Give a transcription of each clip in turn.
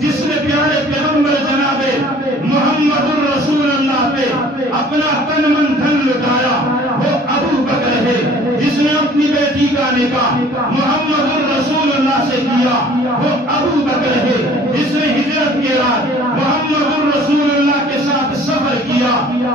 جس نے پیارے پیغمبر جناب محمد الرسول اللہ پہ اپنا تن من دھن لٹایا وہ ابو بکر ہے. جس نے اپنی بیٹی کا نکاح محمد الرسول اللہ سے کیا وہ ابو بکر ہے. جس نے ہجرت کے رات محمد الرسول اللہ کے ساتھ سفر کیا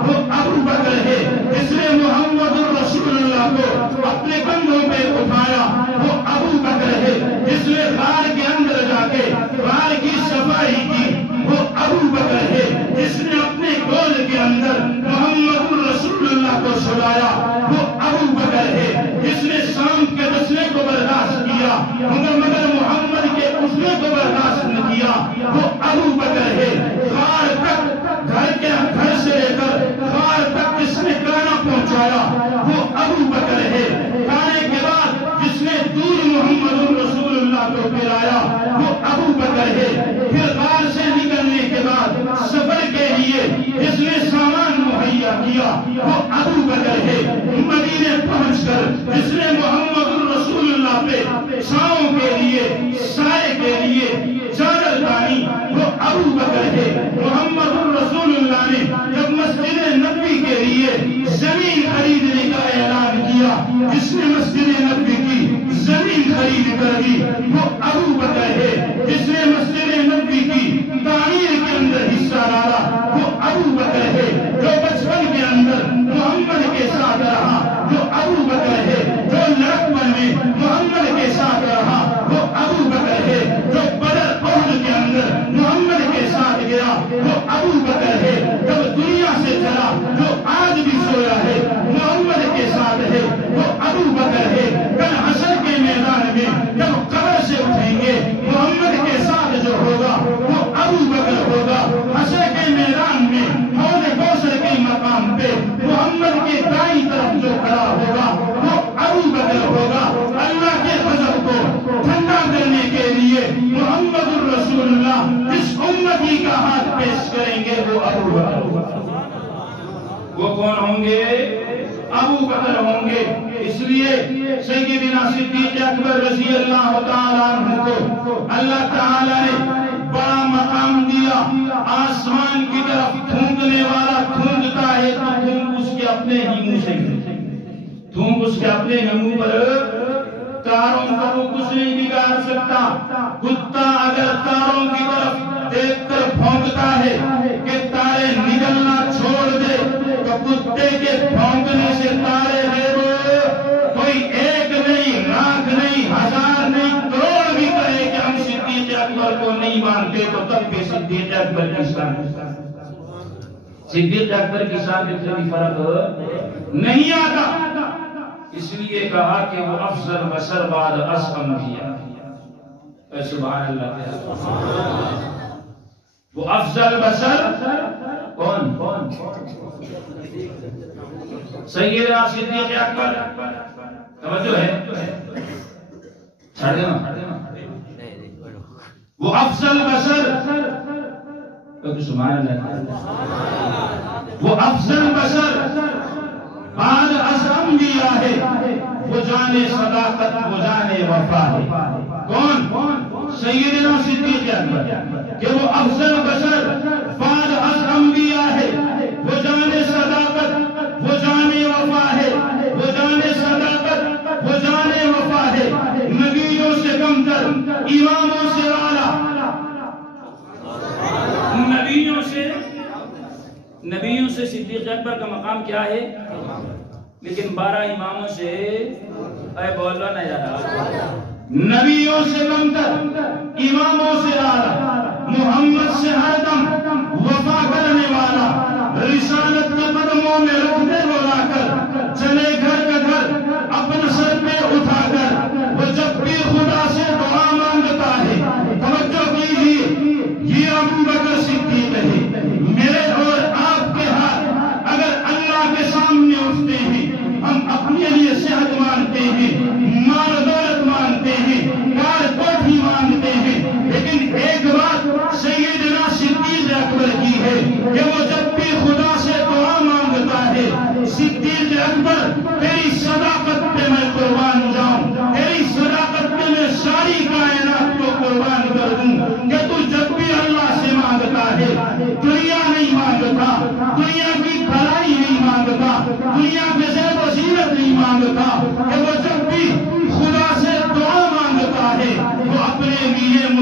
وہ ابو بکر ہے. جس نے محمد الرسول اللہ کو اپنے کندھوں پہ اٹھایا وہ ابو بکر ہے. جس نے غار کے اندر جا کے غار کی صفائی کی وہ ابو بکر ہے. جس نے اپنے گول کے اندر محمد الرسول اللہ کو سلایا وہ ابو بکر ہے. جس نے شام کے دسنے کو برداشت کیا مگر محمد کے اٹھنے کو برداشت نہ کیا وہ ابو بکر ہے. غار تک گھر سے لے کر غار تک جس نے کھانا پہنچایا وہ ابو بکر ہے. کھانے کے بعد جس نے دودھ محمد الرسول اللہ کو پلایا وہ ابو بکر ہے. پھر غار سے نکلنے کے بعد سفر کے لیے جس نے سامان مہیا کیا وہ ابو بکر ہے. مدینے پہنچ کر جس نے محمد الرسول اللہ پہ چھاؤں کے لیے سائے کے لیے چادر دانی وہ ابو بکر ہے. محمد الرسول اللہ نے جب مسجد نبوی کے لیے زمین خریدنے کا اعلان کیا جس نے مسجد نبوی کی زمین خرید کر دی وہ ابو بکر ہے. جس نے مسجد نبوی کی تعمیر کے اندر حصہ ڈالا وہ ابو بکر ہے. جو بچپن کے اندر محمد کے ساتھ رہا وہ ابو بکر ہے. جو لڑکپن میں محمد کے ساتھ رہا وہ ابو بکر ہے. جو بدر احد کے اندر محمد کے ساتھ گیا وہ ابو بکر ہے. جب دنیا سے چلا جو آج بھی سویا ہے محمد کے ساتھ ہے وہ ابو بکر ہے. کل حشر کے میدان میں جب قبر سے اٹھیں گے محمد کے ساتھ جو ہوگا وہ ابو بکر ہوگا. حشر کے میدان میں حوض کوثر کے مقام پہ محمد کے دائیں طرف جو کھڑا ہوگا وہ ابو بکر ہوگا. اللہ کے غضب کو ٹھنڈا کرنے کے لیے محمد الرسول اللہ جس امتی کا ہاتھ پیش کریں گے وہ ابو بکر ہوگا. وہ کون ہوں گے؟ ابو بکر ہوں گے. اس لیے سیدنا صدیق اکبر رضی اللہ تعالیٰ عنہ کو اللہ تعالیٰ نے بڑا مقام دیا. آسمان کی طرف تھونکنے والا تھونکتا ہے تو تھونک اس کے اپنے ہی منہ سے تھونک اس کے اپنے منہ پر. تاروں کو کچھ نہیں بگاڑ سکتا. کتا اگر تاروں کی طرف دیکھ کر بھونکتا ہے کہ تارے نکلنا چھوڑ دے تو کتے کے بھونکنے سے تارے دے دو. کوئی ایک نہیں لاکھ نہیں ہزار نہیں کروڑ بھی کہے کہ ہم صدیق اکبر کو نہیں مانتے تو تب بھی صدیق اکبر کی شان صدیق اکبر کی شان میں کوئی فرق نہیں آتا. اس لیے کہا کہ وہ افضل بشر بعد از انبیاء. سبحان اللہ. وہ افضل بشر کون؟ سیدنا صدیق اکبر. توجہ ہے؟ چھڑ دینا. وہ افضل بشر سبحان اللہ. وہ افضل بشر بعد از انبیاء ہے. وہ جانے صداقت وہ جانے وفا ہے. کون؟ سیدنا صدیق اکبر کہ وہ افضل بشر بعد از انبیاء ہے. وہ جانے صداقت وہ جانے وفا ہے. وہ جانے صداقت وہ جانے وفا ہے. نبیوں سے کم تر اماموں سے اعلیٰ. نبیوں سے صدیق اکبر کا مقام کیا ہے؟ لیکن 12 اماموں سے اے بولو نہ یار. نبیوں سے کم تر اماموں سے اعلیٰ. محمد سے ہر دم وفا کرنے والا. رسالت کے قدموں میں رکھتے بلا کر چلے گھر کا گھر اپنے سر پہ اٹھا کر. وہ جب بھی خدا سے دعا مانگتا ہے توجہ کیجیے یہ ابو بکر صدیق ہے. میرے اور آپ کے ہاتھ اگر اللہ کے سامنے اٹھتے ہیں ہم اپنے لیے صحت مانگتے ہیں مال دولت مانگتے ہیں کار کوٹھی مانگتے ہیں. لیکن ایک بات سیدنا صدیق اکبر کی ہے کہ وہ جب بھی خدا سے دعا مانگتا ہے صدیق اکبر تیری صداقت پہ میں قربان جاؤں. تیری صداقت پہ میں ساری کائنات کو قربان کر دوں کہ تو جب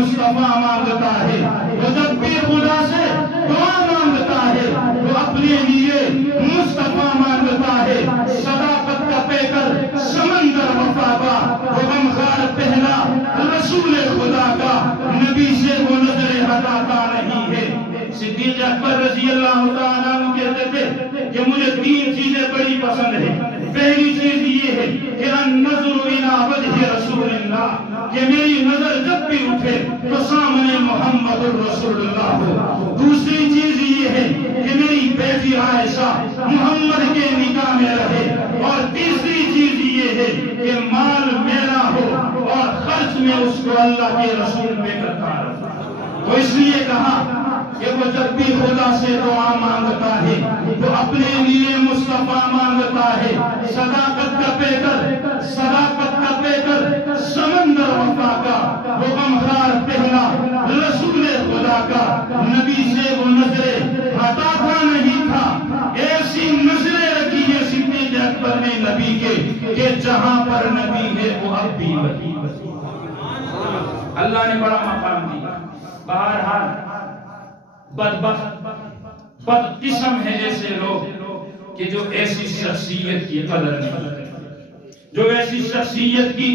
مصطفیٰ مانگتا ہے، وہ جب بھی خدا سے دعا مانگتا ہے وہ اپنے لیے مصطفیٰ مانگتا ہے، صداقت کا پیکر سمندر وفا کا، وہ غمخوار پہلا رسول خدا کا، نبی سے وہ نظر ہٹاتا نہیں ہے۔ صدیق اکبر رضی اللہ تعالیٰ عنہ کہتے تھے کہ مجھے 3 چیزیں بڑی پسند ہیں۔ پہلی چیز یہ ہے کہ النظر الی وجہ رسول اللہ، کہ میری نظر جب بھی اٹھے تو سامنے محمد الرسول اللہ ہو۔ دوسری چیز یہ ہے کہ میری بیٹی عائشہ محمد کے نکاح میں رہے، اور تیسری چیز یہ ہے کہ مال میرا ہو اور خرچ میں اس کو اللہ کے رسول پہ کرتا رہا۔ تو اس لیے کہا کہ وہ جب بھی خدا سے دعا مانگتا ہے تو اپنے لیے مصطفیٰ مانگتا ہے، صداقت کا پیکر سمندر وفا کا، وہ غمخوار پہلا رسول خدا کا، نبی سے وہ نظریں ہٹاتا نہیں تھا۔ ایسی نظریں رکھی ہے صدیق اکبر نے نبی کے کہ جہاں پر نبی ہے وہ اب بھی ولی۔ اللہ نے بڑا مقام دیا۔ بہرحال بد قسم ہے ایسے لوگ کہ جو ایسی شخصیت کی قدر نہیں کرتے، جو ایسی شخصیت کی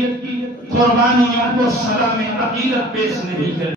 قربانیوں کو سلام عقیدت پیش نہیں کرتے۔